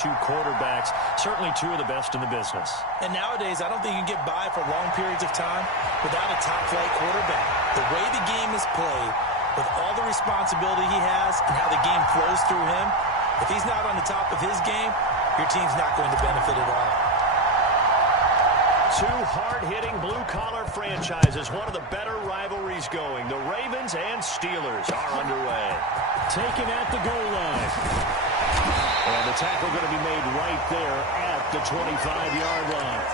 Two quarterbacks, certainly two of the best in the business. And nowadays, I don't think you can get by for long periods of time without a top-flight quarterback. The way the game is played, with all the responsibility he has and how the game flows through him, if he's not on the top of his game, your team's not going to benefit at all. Two hard-hitting blue-collar franchises, one of the better rivalries going. The Ravens and Steelers are underway. Taken at the goal line. And the tackle going to be made right there at the 25-yard line.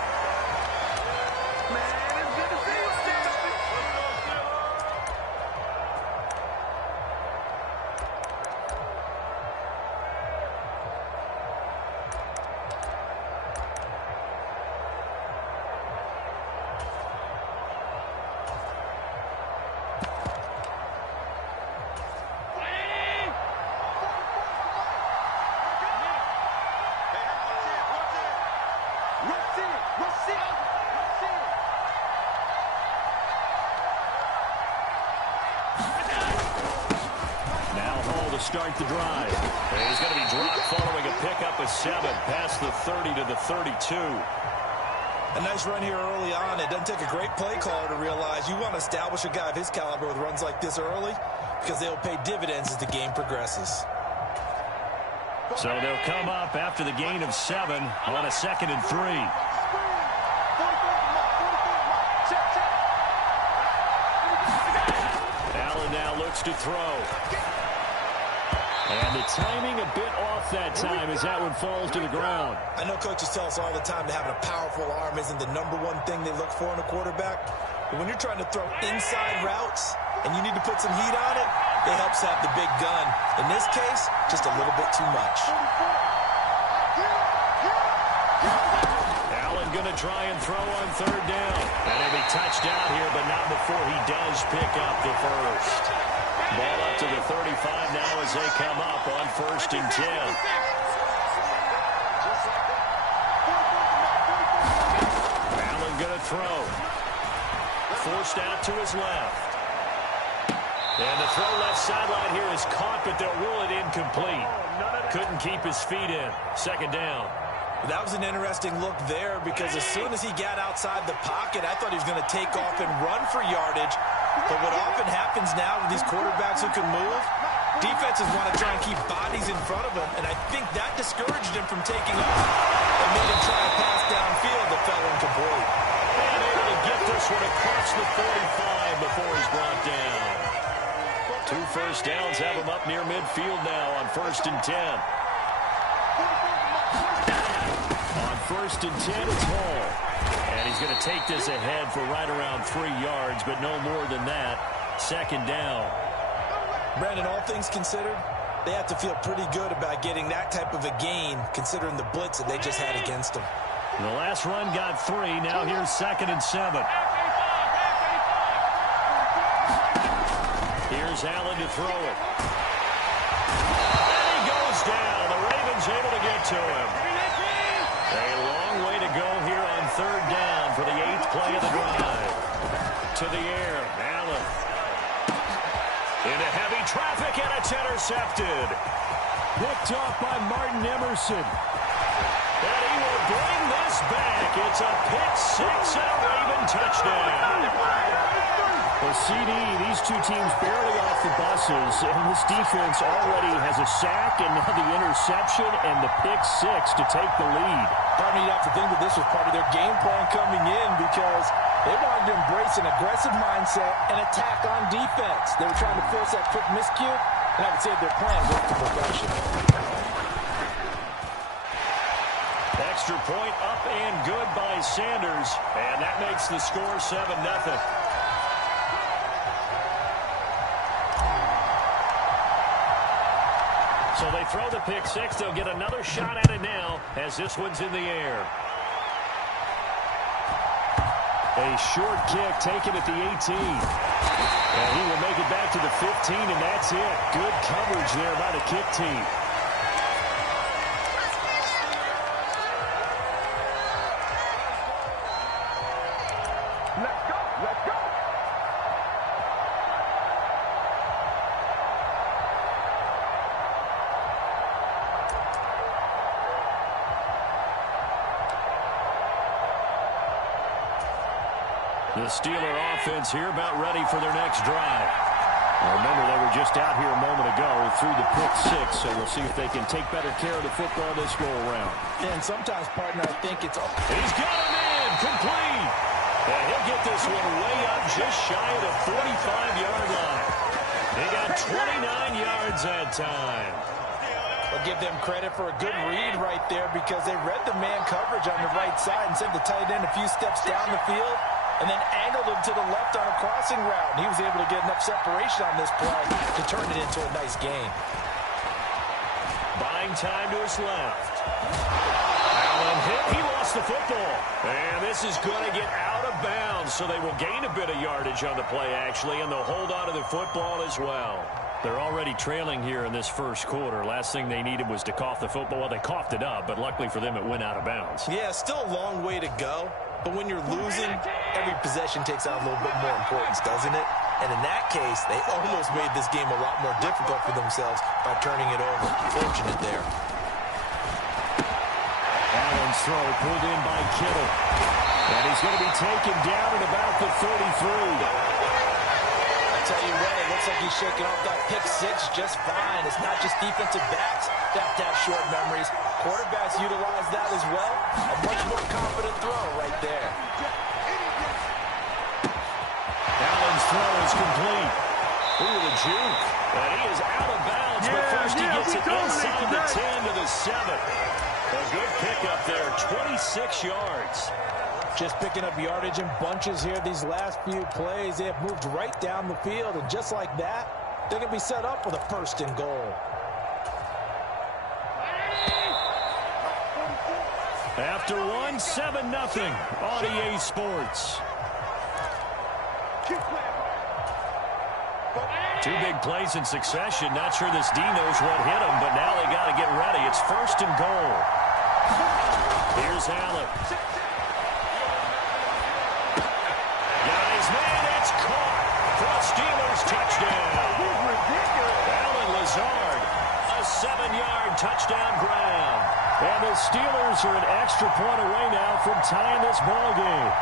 Start the drive. And he's going to be dropped following a pickup of 7 past the 30 to the 32. A nice run here early on. It doesn't take a great play caller to realize you want to establish a guy of his caliber with runs like this early because they'll pay dividends as the game progresses. So they'll come up after the gain of 7 on a 2nd and 3. Allen now looks to throw. And the timing a bit off that time as that one falls to the ground. I know coaches tell us all the time that having a powerful arm isn't the #1 thing they look for in a quarterback. But when you're trying to throw inside routes and you need to put some heat on it, it helps have the big gun. In this case, just a little bit too much. Allen going to try and throw on 3rd down. And he'll be touched out here, but not before he does pick up the first. Ball up to the 35 now as they come up on 1st and 10. Allen going to throw. Forced out to his left. And the throw left sideline here is caught, but they'll rule it incomplete. Couldn't keep his feet in. 2nd down. That was an interesting look there because as soon as he got outside the pocket, I thought he was going to take off and run for yardage. But what often happens now with these quarterbacks who can move, defenses want to try and keep bodies in front of him, and I think that discouraged him from taking off and made him try to pass downfield that fell incomplete. And able to get this one across the 45 before he's brought down. 2 first downs have him up near midfield now on 1st and 10. On 1st and 10, it's Hall. And he's going to take this ahead for right around 3 yards, but no more than that. 2nd down. Brandon, all things considered, they have to feel pretty good about getting that type of a gain, considering the blitz that they just had against them. The last run got 3. Now here's 2nd and 7. Here's Allen to throw it. And he goes down. The Ravens able to get to him. A long way to go here on 3rd down for the 8th play of the drive. To the air, Allen. Into heavy traffic, and it's intercepted. Picked off by Martin Emerson. And he will bring this back. It's a pick 6 and a Raven touchdown. Well, CD, these two teams barely off the buses, and this defense already has a sack and now the interception and the pick 6 to take the lead. Part of me have to think that this was part of their game plan coming in because they wanted to embrace an aggressive mindset and attack on defense. They were trying to force that quick miscue, and I would say their plan worked to perfection. Extra point up and good by Sanders, and that makes the score 7-0. So they throw the pick 6. They'll get another shot at it now as this one's in the air. A short kick taken at the 18. And he will make it back to the 15, and that's it. Good coverage there by the kick team. Let's go. Let's go. The Steeler offense here about ready for their next drive. Remember, they were just out here a moment ago through the pick six, so we'll see if they can take better care of the football this go-around. And sometimes, partner, I think it's... He's got him in, complete. And he'll get this one way up just shy of the 45-yard line. They got 29 yards that time. I'll give them credit for a good read right there because they read the man coverage on the right side and sent the tight end a few steps down the field and then angled him to the left on a crossing route. And he was able to get enough separation on this play to turn it into a nice gain. Buying time to his left. Allen hit. He lost the football. And this is going to get out of bounds, so they will gain a bit of yardage on the play, actually, and they'll hold on to the football as well. They're already trailing here in this first quarter. Last thing they needed was to cough the football. Well, they coughed it up, but luckily for them, it went out of bounds. Yeah, still a long way to go. But when you're losing, every possession takes on a little bit more importance, doesn't it? And in that case, they almost made this game a lot more difficult for themselves by turning it over. Fortunate there. Allen's throw pulled in by Kittle. And he's going to be taken down at about the 33. Tell you what, it looks like he's shaking off that pick six just fine. It's not just defensive backs that have short memories. Quarterbacks utilize that as well. A much more confident throw right there. Allen's throw is complete. Ooh, the juke. And he is out of bounds, but first he gets it inside the 10 to the 7. A good pickup there, 26 yards. Just picking up yardage in bunches here these last few plays. They have moved right down the field, and just like that, they're going to be set up with a first and goal. After one, 7-0 on EA Sports. Two big plays in succession. Not sure this D knows what hit him, but now they got to get ready. It's first and goal. Here's Allen. For a Steelers touchdown. Allen Lazard, a 7-yard touchdown grab. And the Steelers are an extra point away now from tying this ball game.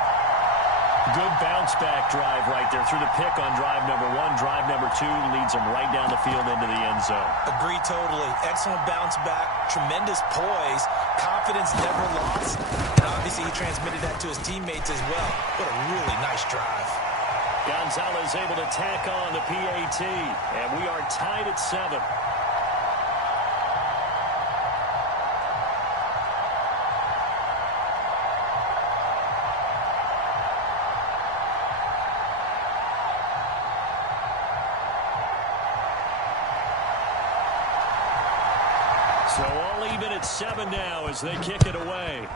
Good bounce-back drive right there through the pick on drive number one. Drive number two leads them right down the field into the end zone. Agree totally. Excellent bounce back. Tremendous poise. Confidence never lost. And obviously he transmitted that to his teammates as well. What a really nice drive. Gonzalez able to tack on the PAT, and we are tied at 7. So all even at 7 now as they kick it away.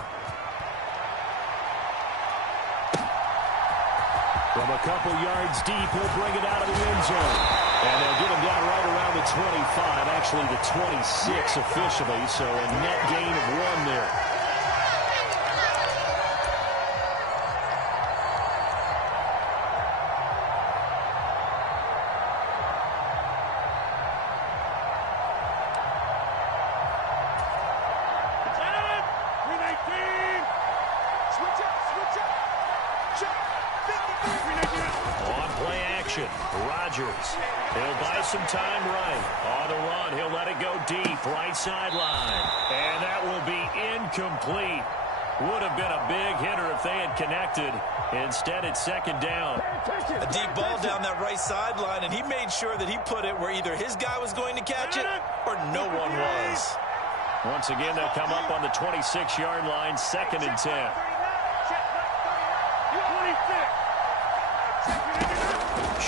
From a couple yards deep, he'll bring it out of the end zone. And they'll get him down right around the 25, actually the 26 officially, so a net gain of 1 there. He'll buy some time right. On the run, he'll let it go deep, right sideline. And that will be incomplete. Would have been a big hitter if they had connected. Instead, it's second down. A deep ball down that right sideline, and he made sure that he put it where either his guy was going to catch it or no one was. Once again, they'll come up on the 26-yard line, second and 10.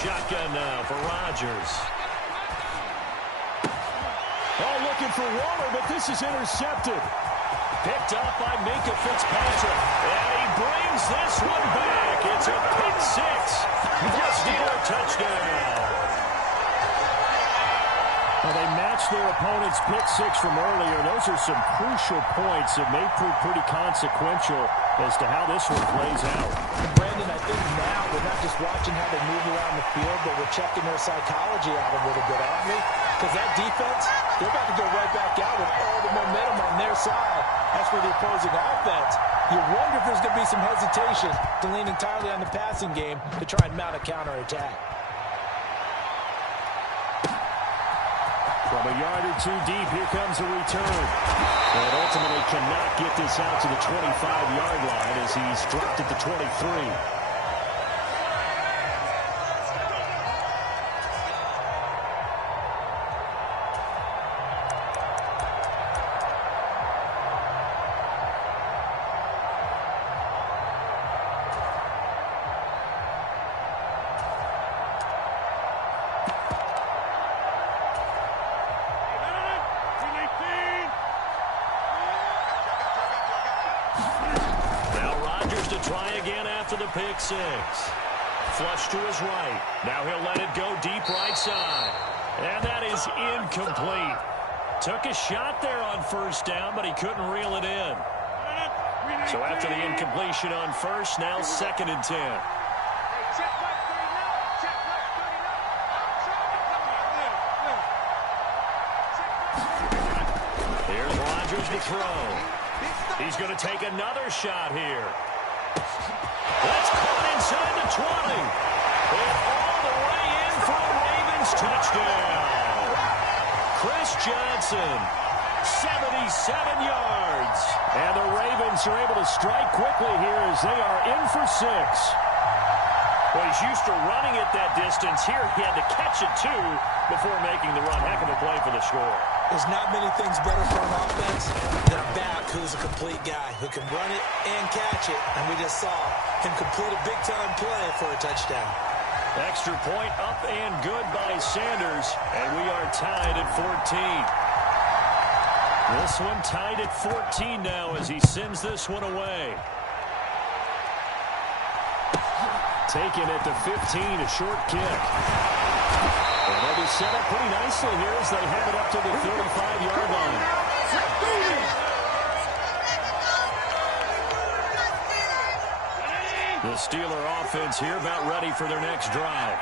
Shotgun now for Rodgers. Oh, looking for Waller, but this is intercepted. Picked up by Minka Fitzpatrick. And he brings this one back. It's a pick six. A Steeler touchdown. Well, they matched their opponent's pick six from earlier. Those are some crucial points that may prove pretty consequential as to how this one plays out. Brandon, I think now we're not just watching how they move around the field, but we're checking their psychology out a little bit, aren't we? Because that defense, they're about to go right back out with all the the momentum on their side. As for the opposing offense, you wonder if there's going to be some hesitation to lean entirely on the passing game to try and mount a counterattack. From a yard or two deep, here comes a return. And ultimately cannot get this out to the 25-yard line as he's dropped at the 23. Try again after the pick six. Flush to his right. Now he'll let it go deep right side. And that is incomplete. Took a shot there on first down, but he couldn't reel it in. So after the incompletion on first, now 2nd and 10. Here's Rodgers to throw. He's going to take another shot here. That's caught inside the 20. And all the way in for a Ravens touchdown. Chris Johnson, 77 yards. And the Ravens are able to strike quickly here as they are in for 6. Well, he's used to running it that distance. Here he had to catch it, too, before making the run. Heck of a play for the score. There's not many things better for an offense than a back who's a complete guy who can run it and catch it. And we just saw him complete a big-time play for a touchdown. Extra point up and good by Sanders. And we are tied at 14. This one tied at 14 now as he sends this one away. Taken at the 15, a short kick. And they'll be set up pretty nicely here as they have it up to the 35-yard line. The Steeler offense here about ready for their next drive.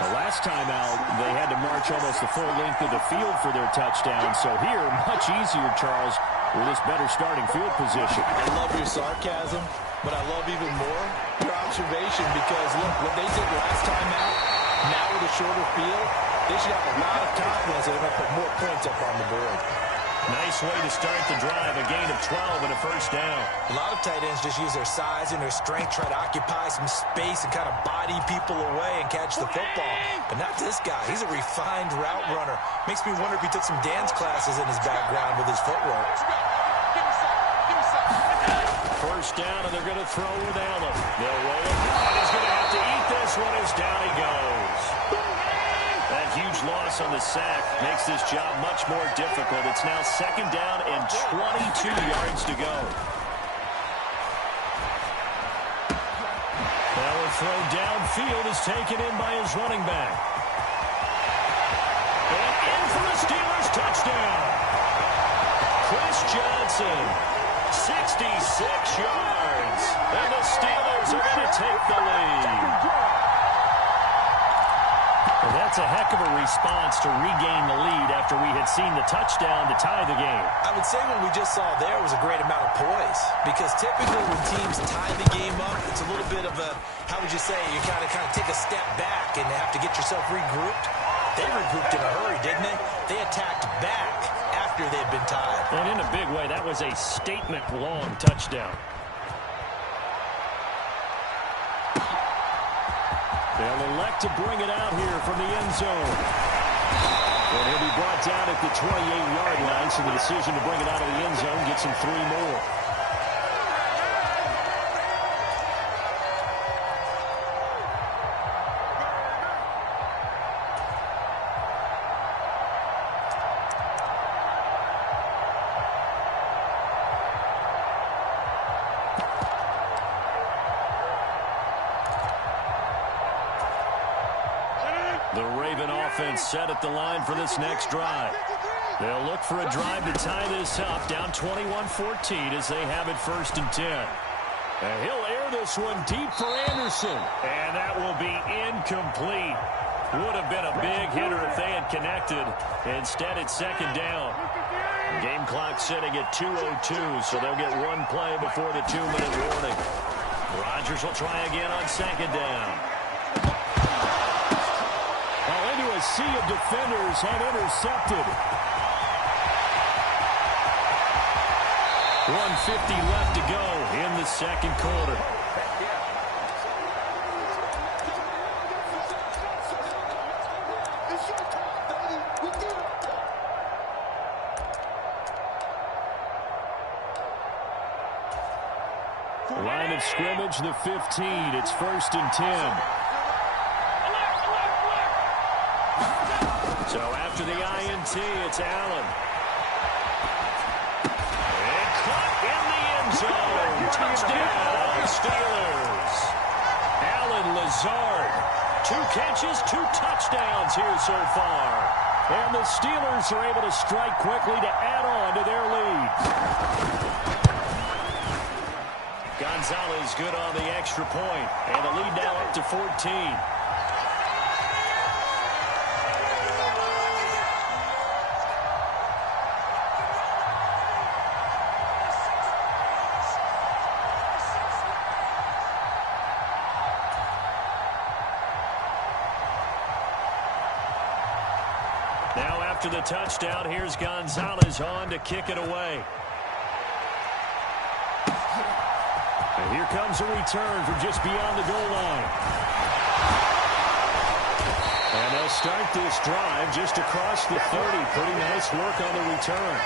The last time out, they had to march almost the full length of the field for their touchdown. So here, much easier, Charles, with this better starting field position. I love your sarcasm, but I love even more your observation because, look, what they did last time out, now with a shorter field, they should have a lot of confidence that they're going to put more points up on the board. Nice way to start the drive, a gain of 12 and a first down. A lot of tight ends just use their size and their strength, try to occupy some space and kind of body people away and catch the football. But not this guy. He's a refined route runner. Makes me wonder if he took some dance classes in his background with his footwork. First down, and they're going to throw with Allen. They'll roll it, and he's going to have to eat this one as down he goes. That huge loss on the sack makes this job much more difficult. It's now 2nd down and 22 yards to go. Now a throw downfield is taken in by his running back. And in for the Steelers touchdown. Chris Johnson, 66 yards. And the Steelers are going to take the lead. Well, that's a heck of a response to regain the lead after we had seen the touchdown to tie the game. I would say what we just saw there was a great amount of poise because typically when teams tie the game up, it's a little bit of a, how would you say, you kind of take a step back and have to get yourself regrouped. They regrouped in a hurry, didn't they? They attacked back after they'd been tied. And in a big way, that was a statement-long touchdown. They'll elect to bring it out here from the end zone. And he'll be brought down at the 28-yard line, so the decision to bring it out of the end zone gets him 3 more. The Raven offense set at the line for this next drive. They'll look for a drive to tie this up, down 21-14 as they have it 1st and 10. And he'll air this one deep for Anderson. And that will be incomplete. Would have been a big hitter if they had connected. Instead, it's second down. Game clock sitting at 2:02, so they'll get one play before the 2-minute warning. Rodgers will try again on second down. Into a sea of defenders and intercepted. 1:50 left to go in the second quarter. Line of scrimmage, the 15. It's 1st and 10. So after the INT, it's Allen. And caught in the end zone. Touchdown, Steelers. Allen Lazard. 2 catches, 2 touchdowns here so far. And the Steelers are able to strike quickly to add on to their lead. Gonzalez good on the extra point. And the lead now up to 14. Now after the touchdown, here's Gonzalez on to kick it away. And here comes a return from just beyond the goal line. And they'll start this drive just across the 30. Pretty nice work on the return.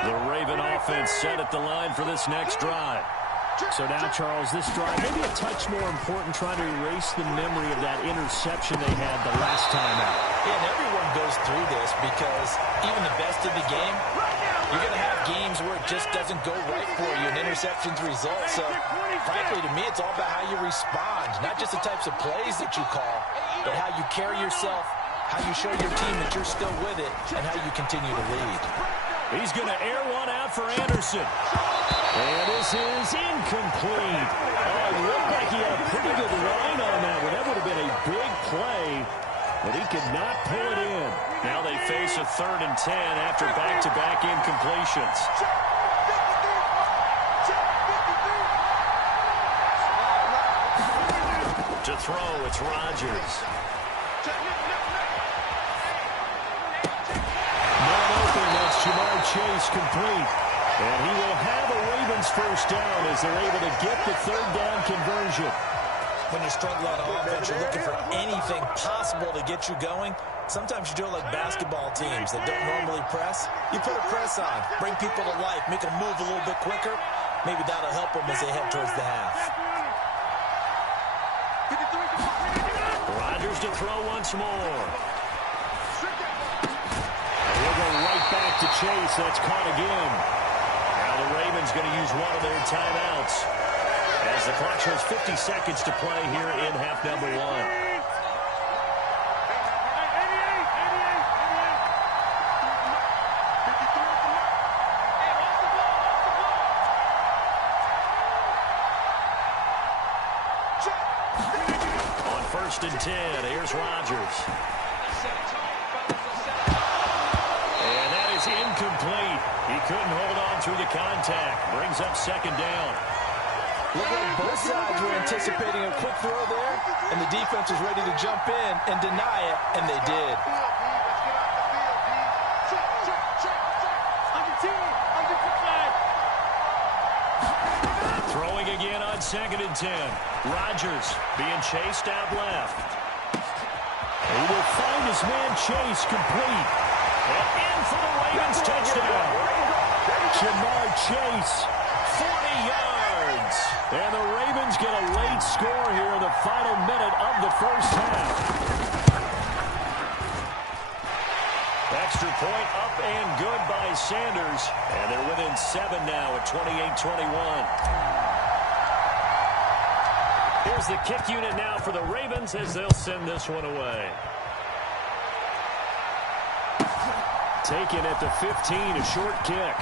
The Raven offense set at the line for this next drive. So now, Charles, this drive maybe a touch more important, trying to erase the memory of that interception they had the last time out. Yeah, and everyone goes through this because even the best of the game, you're going to have games where it just doesn't go right for you, and interceptions result. So, frankly, to me, it's all about how you respond, not just the types of plays that you call, but how you carry yourself, how you show your team that you're still with it, and how you continue to lead. He's going to air one out for Anderson. And this is incomplete. Oh, it looked like he had a pretty good line on that one. That would have been a big play, but he could not pull it in. Now they face a 3rd and 10 after back-to-back incompletions. To throw, it's Rodgers. Jamar Chase complete. And he will have a Ravens first down as they're able to get the 3rd down conversion. When you struggle on offense, you're looking for anything possible to get you going. Sometimes you do it like basketball teams that don't normally press. You put a press on, bring people to life, make them move a little bit quicker. Maybe that'll help them as they head towards the half. Rodgers to throw once more. We'll go right back to Chase. That's caught again. Now the Ravens going to use one of their timeouts as the clock shows 50 seconds to play here in half number 1. On 1st and 10, here's Rodgers. Incomplete. He couldn't hold on through the contact. Brings up 2nd down. Look like both sides were anticipating a quick throw there, and the defense was ready to jump in and deny it, and they did. Throwing again on 2nd and 10. Rodgers being chased out left. He will find his man Chase complete. And in for the Ravens touchdown. Jamar Chase, 40 yards. And the Ravens get a late score here in the final minute of the first half. Extra point up and good by Sanders. And they're within 7 now at 28-21. Here's the kick unit now for the Ravens as they'll send this one away. Taken at the 15, a short kick.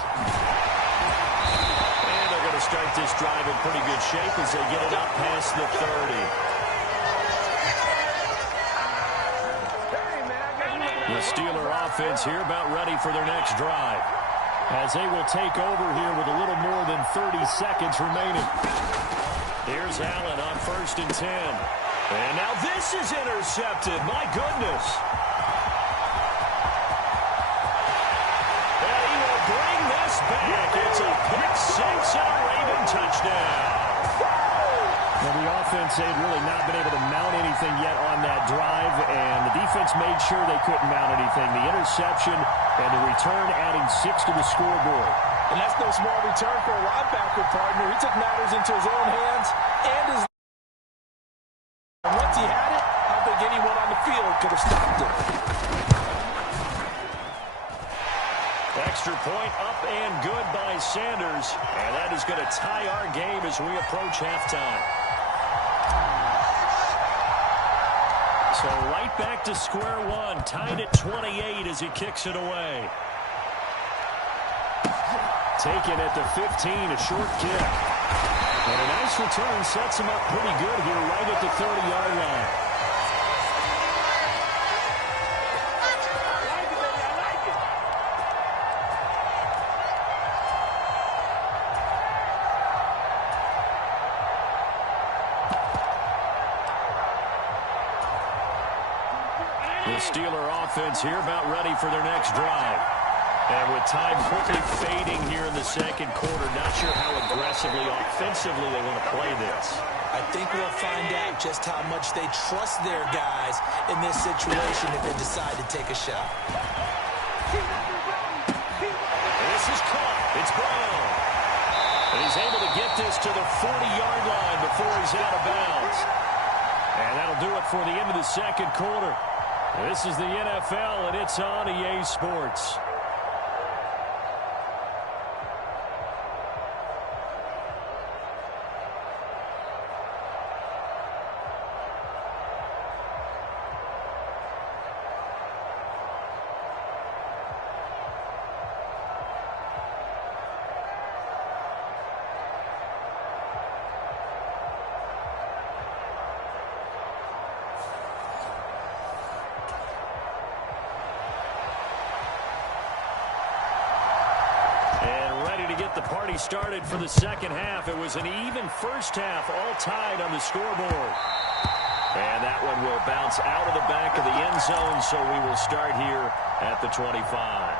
And they're going to start this drive in pretty good shape as they get it up past the 30. The Steeler offense here about ready for their next drive, as they will take over here with a little more than 30 seconds remaining. Here's Allen on 1st and 10. And now this is intercepted. My goodness. And he will bring this back. It's a pick six and a Raven touchdown. Well, the offense, they'd really not been able to mount anything yet on that drive, and the defense made sure they couldn't mount anything. The interception and the return adding 6 to the scoreboard. And that's no small return for a linebacker, partner. He took matters into his own hands and his... And once he had it, I don't think anyone on the field could have stopped him. Extra point up and good by Sanders, and that is going to tie our game as we approach halftime. So right back to square one, tied at 28 as he kicks it away. Taken at the 15, a short kick. And a nice return sets him up pretty good here right at the 30-yard line. The Steeler offense here about ready for their next drive. And with time quickly fading here in the second quarter, not sure how aggressively, offensively they want to play this. I think we'll find out just how much they trust their guys in this situation if they decide to take a shot. This is caught. It's Brown. And he's able to get this to the 40-yard line before he's out of bounds. And that'll do it for the end of the second quarter. This is the NFL, and it's on EA Sports. The party started for the second half. It was an even first half, all tied on the scoreboard. And that one will bounce out of the back of the end zone, so we will start here at the 25.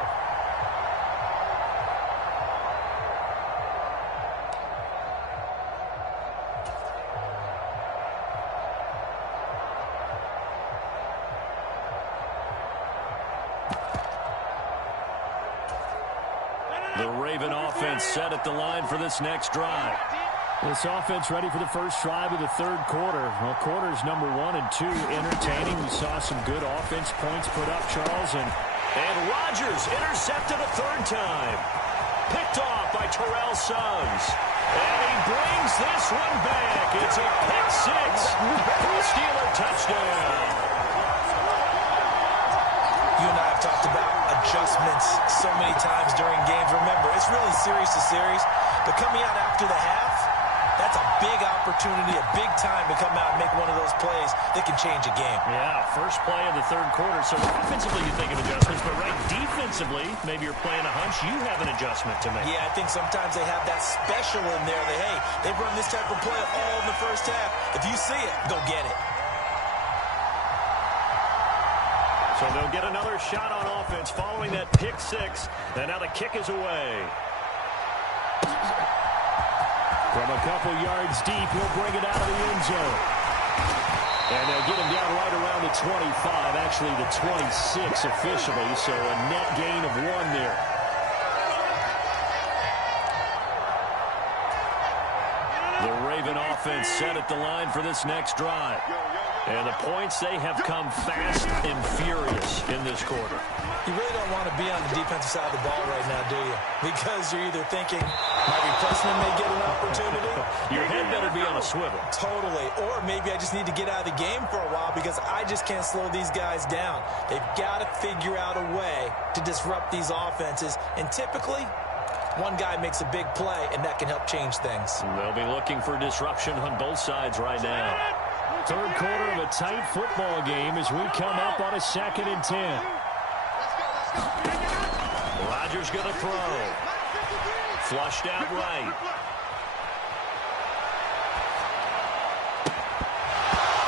The Raven offense set at the line for this next drive. This offense ready for the first drive of the third quarter. Well, quarters number 1 and 2 entertaining. We saw some good offense points put up, Charles. And Rodgers intercepted a third time. Picked off by Terrell Suggs. And he brings this one back. It's a pick six for a Steeler touchdown. You and I have talked about adjustments so many times during games. Remember, it's really series to series, but coming out after the half, that's a big opportunity, a big time to come out and make one of those plays that can change a game. Yeah, first play of the third quarter. So offensively, you think of adjustments, but right defensively, maybe you're playing a hunch. You have an adjustment to make. Yeah, I think sometimes they have that special in there that, hey, they've run this type of play all in the first half. If you see it, go get it. So they'll get another shot on offense following that pick six. And now the kick is away. From a couple yards deep, he'll bring it out of the end zone. And they'll get him down right around the 25, actually the 26 officially, so a net gain of 1 there. The Raven offense set at the line for this next drive. And the points, they have come fast and furious in this quarter. You really don't want to be on the defensive side of the ball right now, do you? Because you're either thinking my replacement may get an opportunity. Your head better be on a swivel. Totally. Or maybe I just need to get out of the game for a while because I just can't slow these guys down. They've got to figure out a way to disrupt these offenses. And typically, one guy makes a big play, and that can help change things. They'll be looking for disruption on both sides right now. Third quarter of a tight football game as we come up on a 2nd and 10. Rodgers going to throw. Flushed out right.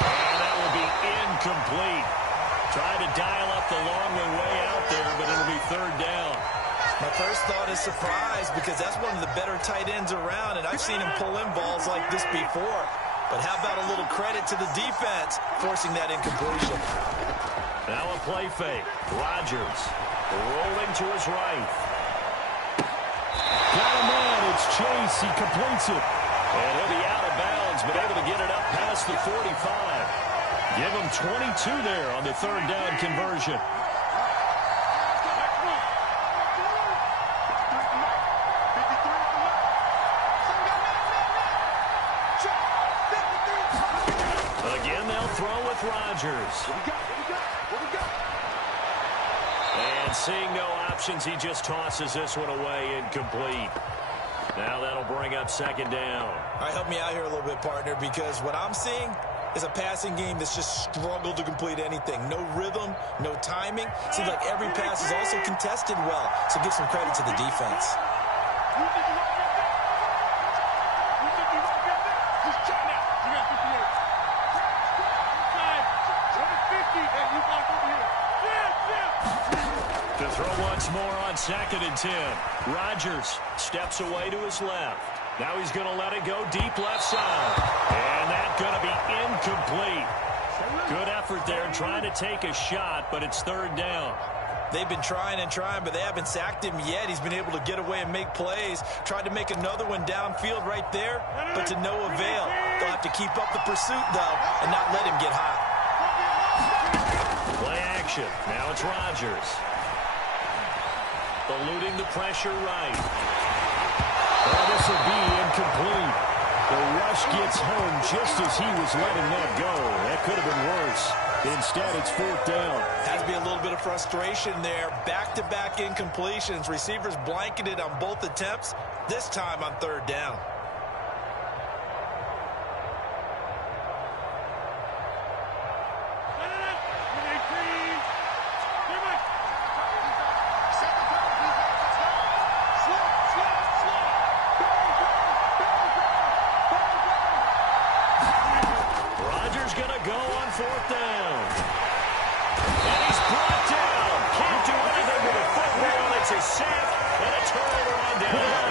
And that will be incomplete. Tried to dial up the long way out there, but it'll be 3rd down. My first thought is surprise because that's one of the better tight ends around, and I've seen him pull in balls like this before. But how about a little credit to the defense forcing that incompletion? Now a play fake. Rodgers rolling to his right. Got a man. It's Chase. He completes it. And he'll be out of bounds, but able to get it up past the 45. Give him 22 there on the 3rd down conversion. Again, they'll throw with Rodgers. And seeing no options, he just tosses this one away, incomplete. Now that'll bring up 2nd down. All right, help me out here a little bit, partner, because what I'm seeing is a passing game that's just struggled to complete anything. No rhythm, no timing. Seems like every pass is also contested well, so give some credit to the defense. To throw once more on 2nd and 10. Rodgers steps away to his left. Now he's going to let it go deep left side. And that's going to be incomplete. Good effort there trying to take a shot, but it's 3rd down. They've been trying and trying, but they haven't sacked him yet. He's been able to get away and make plays. Tried to make another one downfield right there, but to no avail. They'll have to keep up the pursuit, though, and not let him get hot. Play action. Now it's Rodgers. Eluding the pressure right. Oh, this will be incomplete. The rush gets home just as he was letting that go. That could have been worse. Instead, it's 4th down. Has to be a little bit of frustration there. Back-to-back incompletions. Receivers blanketed on both attempts, this time on 3rd down. Rodgers going to go on 4th down. And he's brought down. Can't do anything with a football. It's a sack and a turnover on down.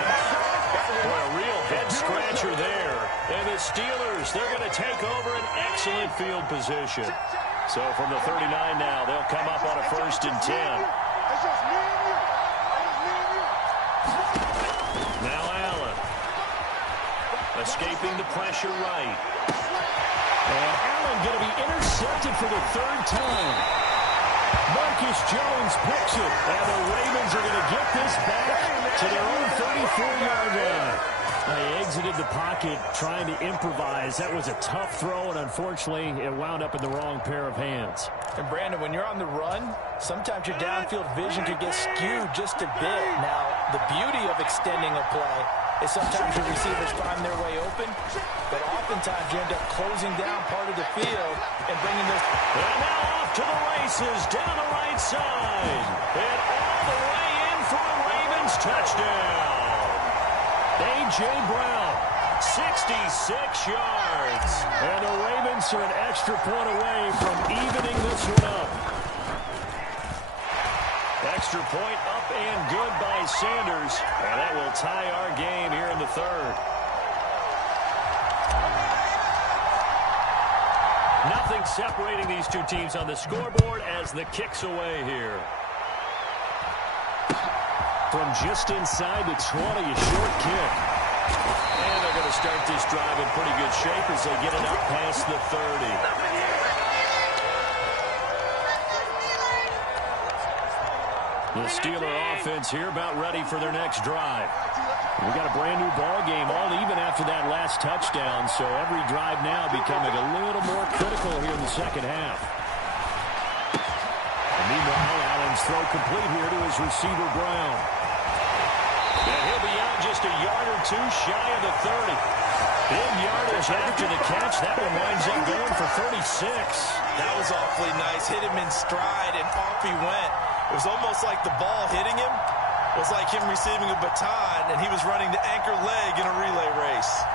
Boy, a real head-scratcher there. And the Steelers, they're going to take over an excellent field position. So from the 39 now, they'll come up on a 1st and 10. Now Allen. Escaping the pressure right. And Allen going to be intercepted for the 3rd time. Marcus Jones picks it. And the Ravens are going to get this back to their own 34-yard line. They exited the pocket trying to improvise. That was a tough throw, and unfortunately, it wound up in the wrong pair of hands. And, Brandon, when you're on the run, sometimes your downfield vision can get skewed just a bit. Now, the beauty of extending a play is sometimes your receivers find their way open, but oftentimes you end up closing down part of the field and bringing those. And now off to the races down the right side. And all the way in for a Ravens touchdown. A.J. Brown, 66 yards. And the Ravens are an extra point away from evening this one up. Extra point up and good by Sanders. And that will tie our game here in the 3rd. Nothing separating these two teams on the scoreboard as the kick's away here. From just inside the 20, a short kick. And they're going to start this drive in pretty good shape as they get it up past the 30. The Steeler offense here about ready for their next drive. We got a brand new ball game, all even after that last touchdown, so every drive now becoming a little more critical here in the second half. And meanwhile, Allen's throw complete here to his receiver, Brown. And he'll be out just a yard or two shy of the 30. Big yardage after the catch. That one winds up going for 36. That was awfully nice. Hit him in stride, and off he went. It was almost like the ball hitting him was like him receiving a baton, and he was running the anchor leg in a relay race.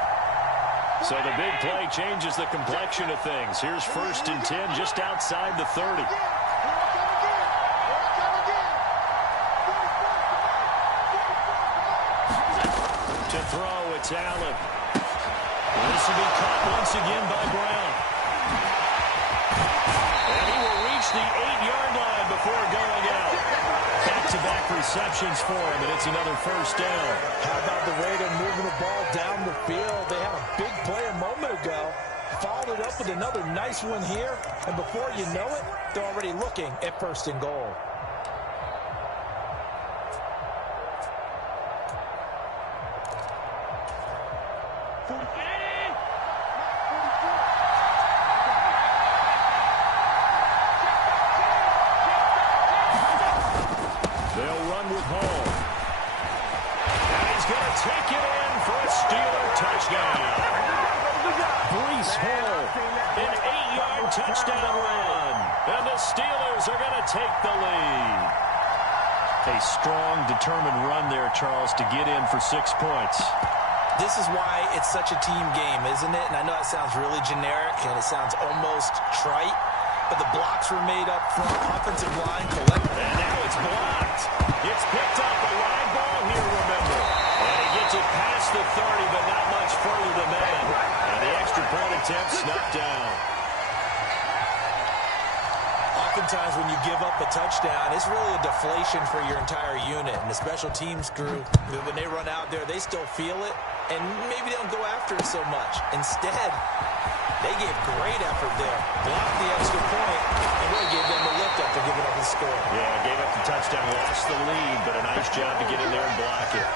So the big play changes the complexion of things. Here's 1st and 10 just outside the 30. To throw, it's Allen. This will be caught once again by Brown. And he will reach the 8-yard line before going out. Back-to-back receptions for him, and it's another 1st down. How about the way they're moving the ball down the field? They had a big play a moment ago. Followed it up with another nice one here, and before you know it, they're already looking at 1st and goal. They'll run with Hall. And he's going to take it in for a Steeler touchdown. Breece Hall, an 8-yard touchdown run. And the Steelers are going to take the lead. A strong, determined run there, Charles, to get in for 6 points. This is why it's such a team game, isn't it? And I know it sounds really generic, and it sounds almost trite, but the blocks were made up front, offensive line collectively. And now it's blocked. It's picked up, a live ball here, remember. And he gets it past the 30, but not much further than that. And the extra point attempt snuffed down. Oftentimes when you give up a touchdown, it's really a deflation for your entire unit. And the special teams crew, when they run out there, they still feel it, and maybe they don't go after it so much. Instead, they gave great effort there, blocked the extra point, and really gave them the lift up for giving up the score. Yeah, gave up the touchdown, lost the lead, but a nice job to get in there and block it.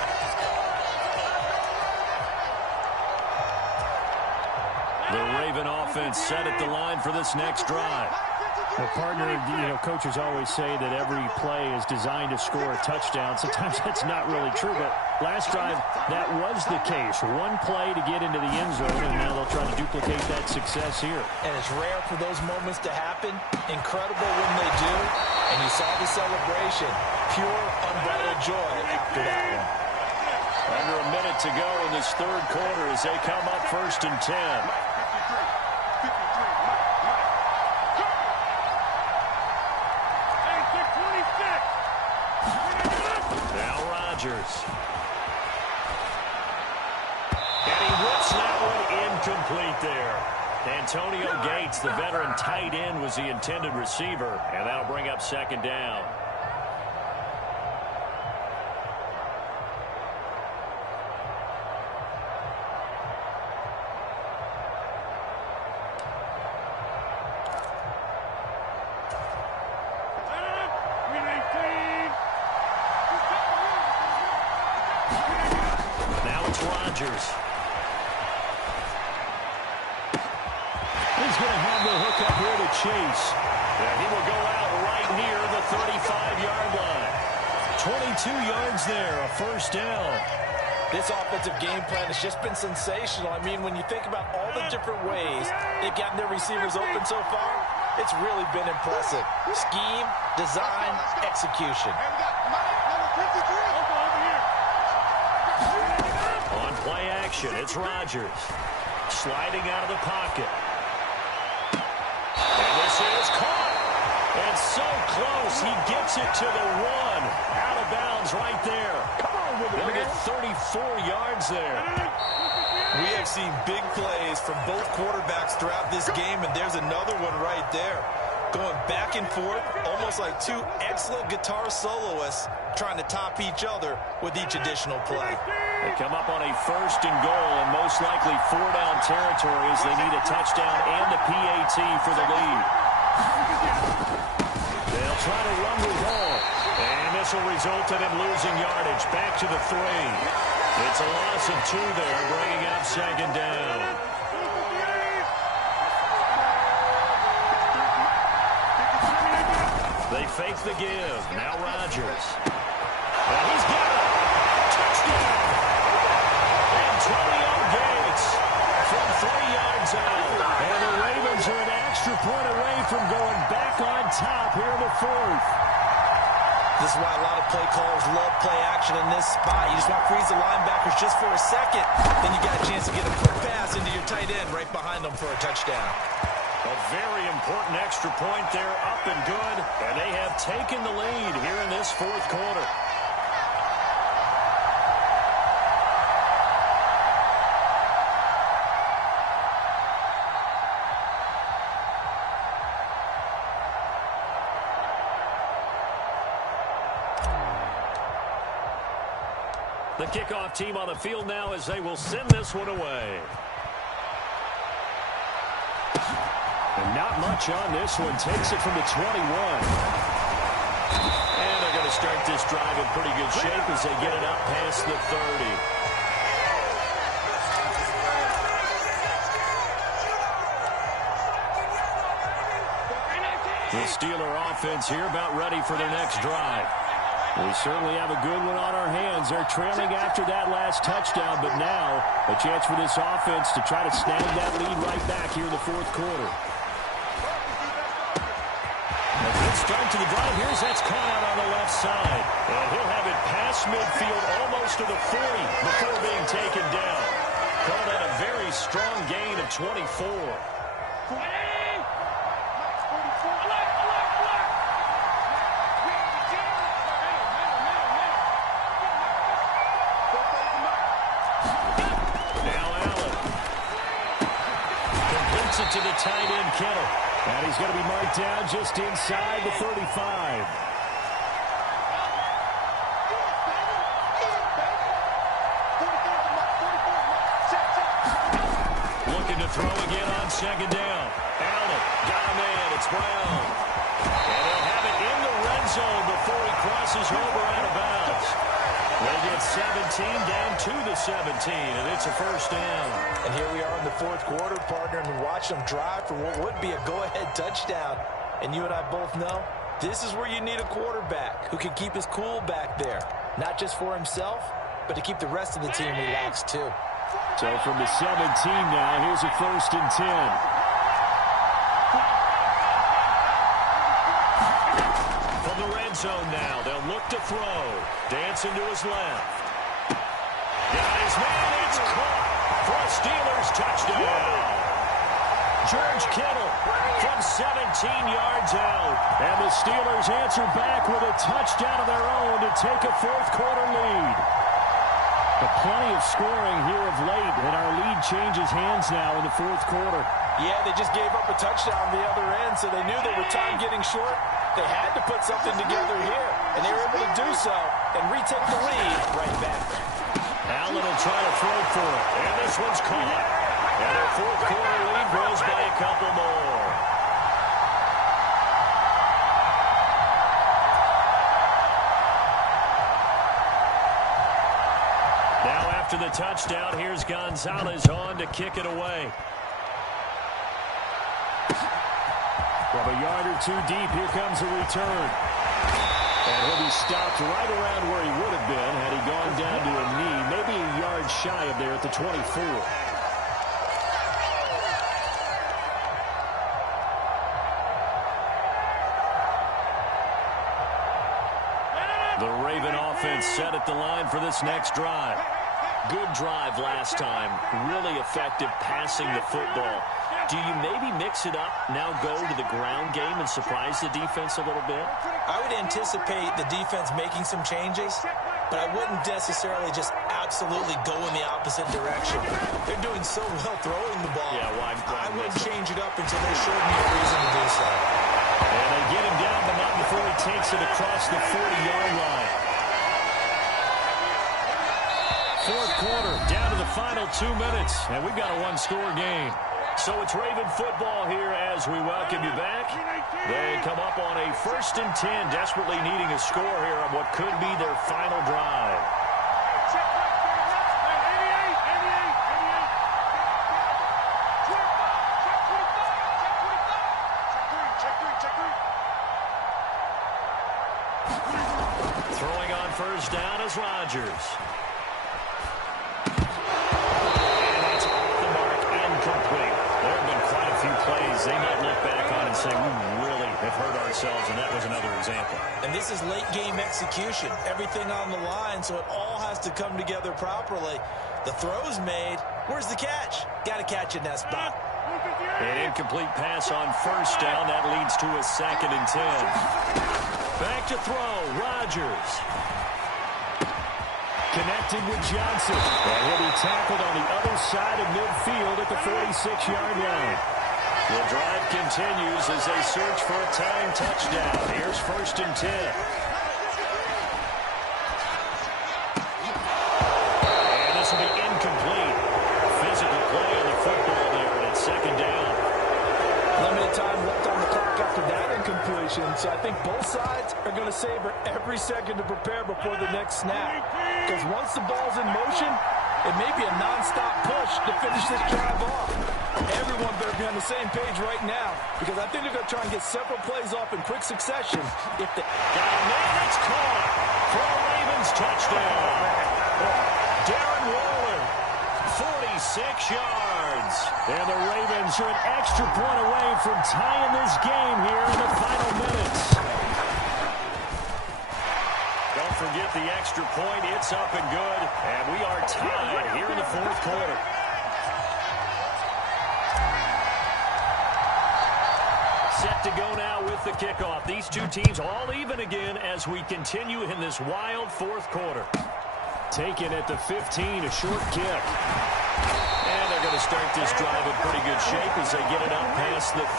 The Raven offense set at the line for this next drive. Well, partner, coaches always say that every play is designed to score a touchdown. Sometimes that's not really true, but last drive, that was the case. One play to get into the end zone, and now they'll try to duplicate that success here. And it's rare for those moments to happen. Incredible when they do. And you saw the celebration. Pure, unbridled joy after that one. Under a minute to go in this 3rd quarter as they come up 1st and 10. Rodgers. And he whips that one incomplete there. Antonio Gates, the veteran tight end, was the intended receiver, and that'll bring up 2nd down. Rodgers. He's going to have the hook up here to Chase. And he will go out right near the 35-yard line. 22 yards there, a 1st down. This offensive game plan has just been sensational. I mean, when you think about all the different ways they've gotten their receivers open so far, it's really been impressive. Scheme, design, execution. On play action, it's Rodgers. Sliding out of the pocket. And this is caught. And so close, he gets it to the 1. Out of bounds right there. They'll get 34 yards there. We have seen big plays from both quarterbacks throughout this game, and there's another one right there. Going back and forth, almost like two excellent guitar soloists trying to top each other with each additional play. They come up on a 1st and goal, and most likely 4-down territory as they need a touchdown and a PAT for the lead. They'll try to run with Hall. And this will result in him losing yardage. Back to the 3. It's a loss of 2 there, bringing up second down. They fake the give. Now Rodgers. And he's got it. Touchdown. Antonio Gates from 3 yards out. And the Ravens are an extra point away from going back on top here in the 4th. This is why a lot of play callers love play action in this spot. You just want to freeze the linebackers just for a second. Then you got a chance to get a quick pass into your tight end right behind them for a touchdown. A very important extra point there, up and good. And they have taken the lead here in this 4th quarter. The kickoff team on the field now as they will send this one away. And not much on this one. Takes it from the 21. And they're going to start this drive in pretty good shape as they get it up past the 30. The Steeler offense here about ready for their next drive. We certainly have a good one on our hands. They're trailing after that last touchdown, but now a chance for this offense to try to snag that lead right back here in the 4th quarter. A good start to the drive. Here's that's caught out on the left side. And he'll have it past midfield almost to the 40 before being taken down. Call that a very strong gain of 24. To the tight end, Kittle. And he's going to be marked down just inside the 35. Looking to throw again on second down. Allen got a man. It's Brown. And he'll have it in the red zone before he crosses over out of bounds. They get 17 down to the 17, and it's a first down. And here we are in the 4th quarter, partner, and watch them drive for what would be a go-ahead touchdown. And you and I both know this is where you need a quarterback who can keep his cool back there, not just for himself, but to keep the rest of the team relaxed too. So from the 17 now, here's a 1st and 10. Zone now. They'll look to throw. Dancing to his left. Got his man. It's caught for a Steelers touchdown. George Kittle from 17 yards out. And the Steelers answer back with a touchdown of their own to take a 4th quarter lead. But plenty of scoring here of late, and our lead changes hands now in the 4th quarter. Yeah, they just gave up a touchdown on the other end, so they knew that with time getting short, they had to put something together here, and they were able to do so and retake the lead right back. Allen will try to throw for it, and this one's caught. And their 4th quarter lead grows by a couple more. Now after the touchdown, here's Gonzalez on to kick it away. From a yard or 2 deep, here comes a return. And he'll be stopped right around where he would have been had he gone down to a knee, maybe a yard shy of there at the 24. The Raven offense set at the line for this next drive. Good drive last time. Really effective passing the football. Do you maybe mix it up, now go to the ground game and surprise the defense a little bit? I would anticipate the defense making some changes, but I wouldn't necessarily just absolutely go in the opposite direction. They're doing so well throwing the ball. Yeah, why I wouldn't change it up until they showed me a reason to do so. And they get him down, but not before he takes it across the 40-yard line. 4th quarter, down to the final 2 minutes, and we've got a 1-score game. So it's Raven football here as we welcome you back. They come up on a 1st and 10, desperately needing a score here on what could be their final drive. Throwing on 1st down is Rodgers. And it's off the mark, incomplete. There have been quite a few plays they might look back on and say, we really have hurt ourselves, and that was another example. And this is late-game execution. Everything on the line, so it all has to come together properly. The throw's made. Where's the catch? Got to catch in that spot. An incomplete pass on 1st down. That leads to a 2nd and 10. Back to throw, Rodgers. Connected with Johnson. And he'll be tackled on the other side of midfield at the 46-yard line. The drive continues as they search for a tying touchdown. Here's 1st and 10. And this will be incomplete. Physical play on the football there, and it's 2nd down. Limited time left on the clock after that incompletion, so I think both sides are going to savor every second to prepare before the next snap. Because once the ball's in motion, it may be a non-stop push to finish this drive off. Everyone better be on the same page right now, because I think they're going to try and get several plays off in quick succession. If they got a man that's caught for a Ravens touchdown. Darren Waller, 46 yards. And the Ravens are an extra point away from tying this game here in the final minutes. Don't forget the extra point. It's up and good. And we are tied here in the 4th quarter. Set to go now with the kickoff. These two teams all even again as we continue in this wild 4th quarter. Taken at the 15, a short kick. And they're going to start this drive in pretty good shape as they get it up past the 30.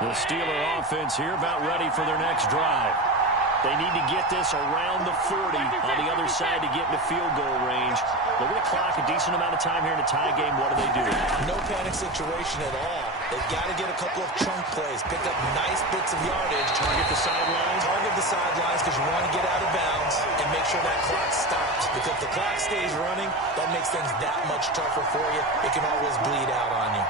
The Steeler offense here about ready for their next drive. They need to get this around the 40 on the other side to get into field goal range. Look at the clock, a decent amount of time here in a tie game. What do? No panic situation at all. They've got to get a couple of chunk plays, pick up nice bits of yardage. Target the sidelines. Target the sidelines because you want to get out of bounds and make sure that clock stops. Because if the clock stays running, that makes things that much tougher for you. It can always bleed out on you.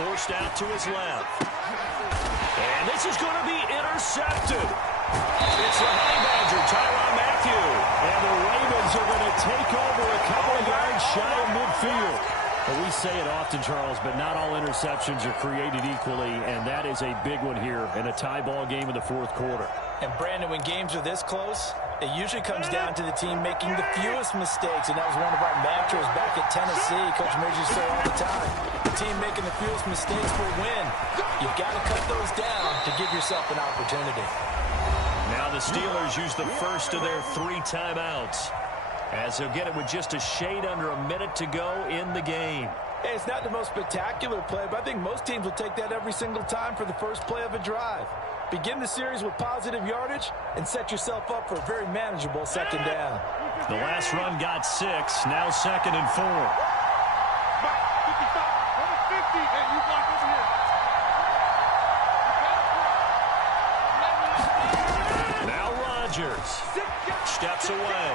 Forced out to his left. And this is going to be intercepted. It's the Honey Badger, Tyrann Mathieu. And the Ravens are going to take over a couple of yards shy of midfield. Well, we say it often, Charles, but not all interceptions are created equally, and that is a big one here in a tie ball game in the 4th quarter. And, Brandon, when games are this close, it usually comes down to the team making the fewest mistakes, and that was one of our mantras back at Tennessee. Coach Midge used to say all the time, the team making the fewest mistakes will win. You've got to cut those down to give yourself an opportunity. Now the Steelers use the first of their 3 timeouts, as they'll get it with just a shade under a minute to go in the game. Hey, it's not the most spectacular play, but I think most teams will take that every single time for the first play of a drive. Begin the series with positive yardage and set yourself up for a very manageable 2nd down. The last run got 6, now 2nd and 4. Now Rodgers steps away.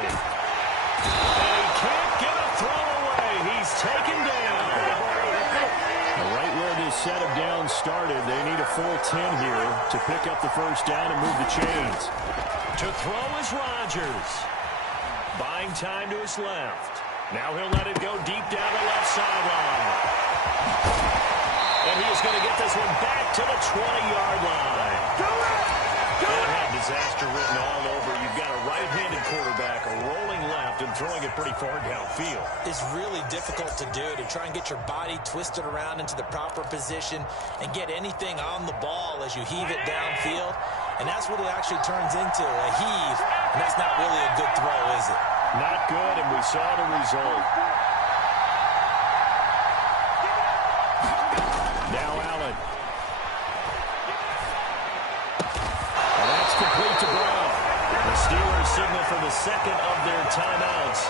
And he can't get a throw away. He's taken down. Right where this set of downs started, they need a full 10 here to pick up the 1st down and move the chains. To throw is Rodgers. Buying time to his left. Now he'll let it go deep down the left sideline. And he is going to get this one back to the 20-yard line. That had disaster written all over. You've got a right-handed quarterback, a rolling left, and throwing it pretty far downfield. It's really difficult to do, to try and get your body twisted around into the proper position and get anything on the ball as you heave it downfield. And that's what it actually turns into, a heave. And that's not really a good throw, is it? Not good, and we saw the result. Now Allen. And that's complete to Brown. The Steelers signal for the second of their timeouts,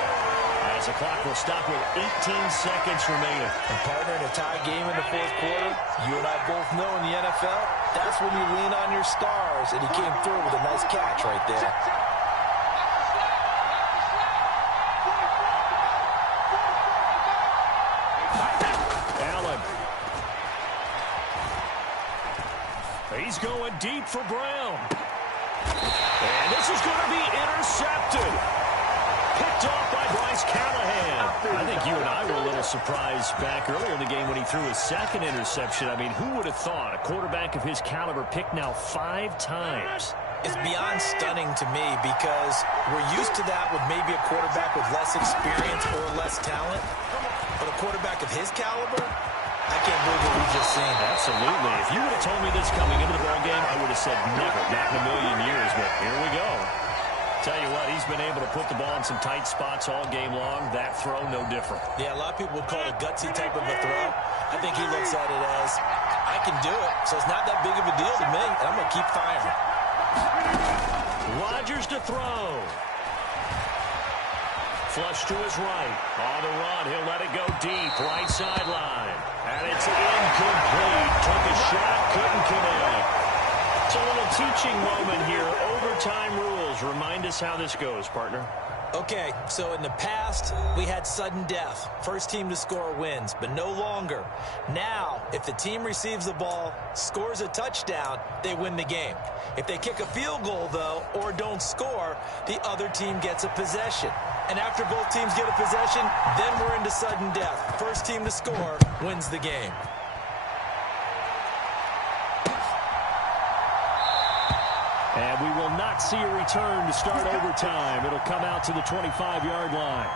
as the clock will stop with 18 seconds remaining. And partner, in a tie game in the fourth quarter, you and I both know in the NFL, that's when you lean on your stars, and he came through with a nice catch right there. Allen. He's going deep for Brown. And this is going to be intercepted. Picked off by Bryce Callahan. I think you and I were a little surprised back earlier in the game when he threw his second interception. I mean, who would have thought a quarterback of his caliber picked now 5 times? It's beyond stunning to me because we're used to that with maybe a quarterback with less experience or less talent. But a quarterback of his caliber, I can't believe what we just seen. Absolutely. If you would have told me this coming into the ballgame, I would have said never, not in a million years. But here we go. Tell you what, he's been able to put the ball in some tight spots all game long. That throw, no different. Yeah, a lot of people would call it a gutsy type of a throw. I think he looks at it as, I can do it, so it's not that big of a deal to me, and I'm going to keep firing. Rodgers to throw. Flush to his right. On the run, he'll let it go deep. Right sideline. And it's incomplete. Took a shot, couldn't connect. It's a little teaching moment here. Overtime rules. Remind us how this goes, partner. Okay, so in the past, we had sudden death. First team to score wins, but no longer. Now, if the team receives the ball, scores a touchdown, they win the game. If they kick a field goal, though, or don't score, the other team gets a possession. And after both teams get a possession, then we're into sudden death. First team to score wins the game. And we will not see a return to start overtime. It'll come out to the 25-yard line.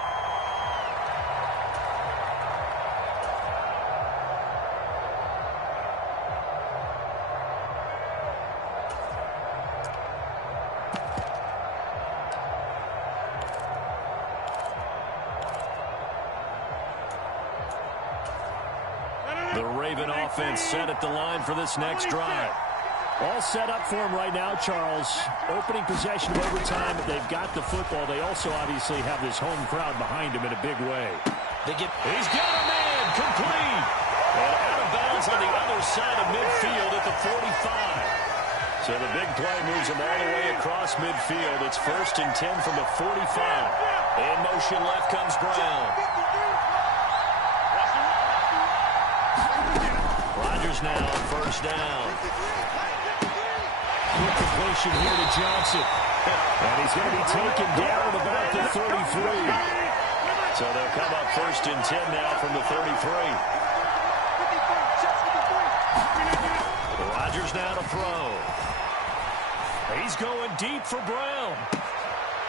The Raven offense set at the line for this next drive. All set up for him right now, Charles. Opening possession of overtime. They've got the football. They also obviously have this home crowd behind him in a big way. He's got a man, complete. And out of bounds on the other side of midfield at the 45. So the big play moves him all the way across midfield. It's 1st and 10 from the 45. In motion left comes Brown. Rodgers now on 1st down. Quick completion here to Johnson. And he's going to be taken down at about the 33. So they'll come up 1st and 10 now from the 33. Rodgers now to throw. He's going deep for Brown.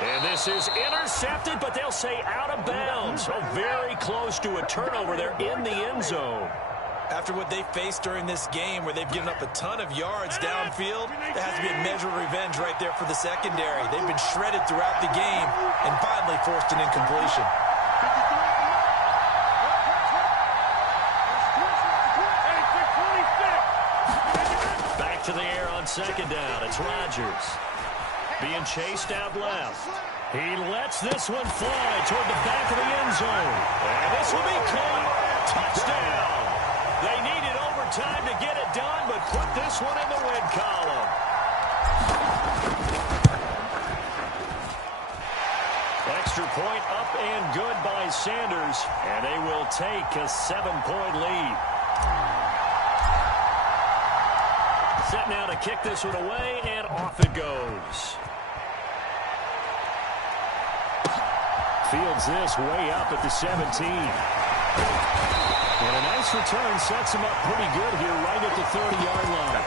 And this is intercepted, but they'll say out of bounds. So very close to a turnover there in the end zone. After what they faced during this game where they've given up a ton of yards downfield, there has to be a measure of revenge right there for the secondary. They've been shredded throughout the game and finally forced an incompletion. Back to the air on 2nd down. It's Rodgers. Being chased out left. He lets this one fly toward the back of the end zone. And this will be caught. Touchdown. They needed overtime to get it done, but put this one in the win column. Extra point up and good by Sanders, and they will take a 7-point lead. Set now to kick this one away, and off it goes. Fields this way up at the 17. And a nice return sets him up pretty good here right at the 30-yard line.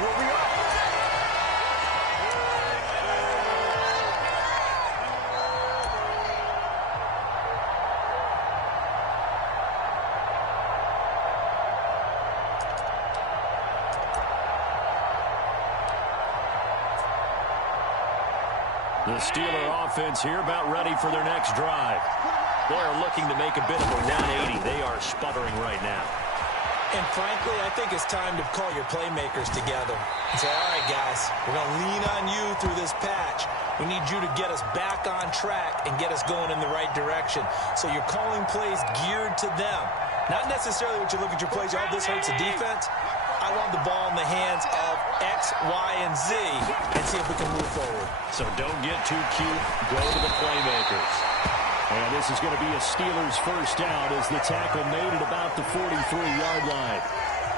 The Steeler offense here about ready for their next drive. They're looking to make a bit of a 180. They are sputtering right now. And frankly, I think it's time to call your playmakers together and say, all right, guys, we're going to lean on you through this patch. We need you to get us back on track and get us going in the right direction. So you're calling plays geared to them. Not necessarily what you look at your plays, oh, this hurts the defense. I want the ball in the hands of X, Y, and Z and see if we can move forward. So don't get too cute. Go to the playmakers. And this is going to be a Steelers first down as the tackle made at about the 43-yard line.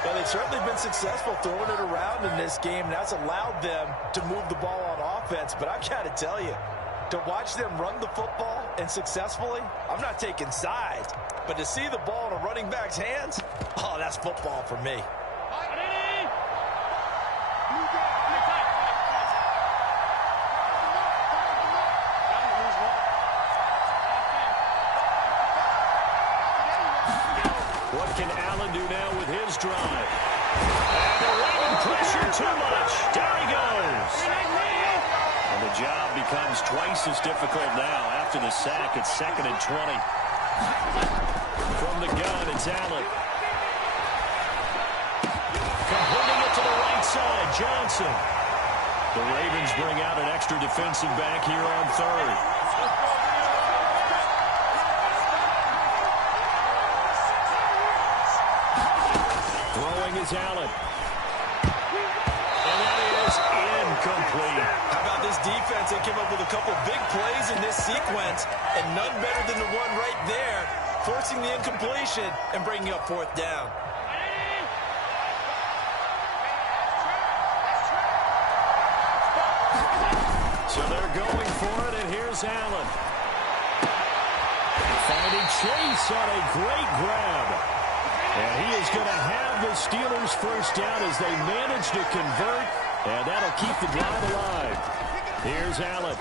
Well, they've certainly been successful throwing it around in this game, and that's allowed them to move the ball on offense. But I've got to tell you, to watch them run the football and successfully, I'm not taking sides. But to see the ball in a running back's hands, oh, that's football for me. What can Allen do now with his drive? And the Raven pressure too much. Down he goes. And the job becomes twice as difficult now after the sack. It's 2nd and 20. From the gun, it's Allen. Completing it to the right side, Johnson. The Ravens bring out an extra defensive back here on 3rd. Throwing is Allen. And that is incomplete. How about this defense? They came up with a couple big plays in this sequence, and none better than the one right there, forcing the incompletion and bringing up 4th down. So they're going for it, and here's Allen. Finding Chase on a great grab. And he is going to have the Steelers first down as they manage to convert, and that'll keep the drive alive. Here's Allen.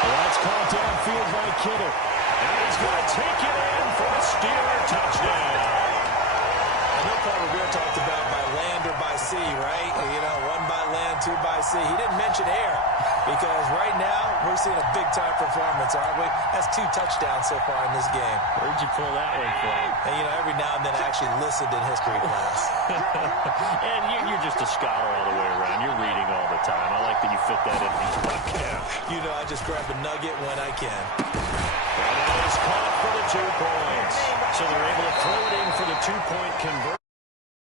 That's caught downfield by Kittle. And he's going to take it in for a Steeler touchdown. I know Paul Revere talked about by land or by sea, right? You know, 1 by land, 2 by sea. He didn't mention air because right now we're seeing a big-time performance, aren't we? That's 2 touchdowns so far in this game. Where'd you pull that one from? And, you know, every now and then I actually listened in history class. And you're just a scholar all the way around. You're reading all the time. I like that you fit that in these podcasts. You know, I just grab a nugget when I can. And that is caught for the 2 points. So they're able to throw it in for the 2-point conversion.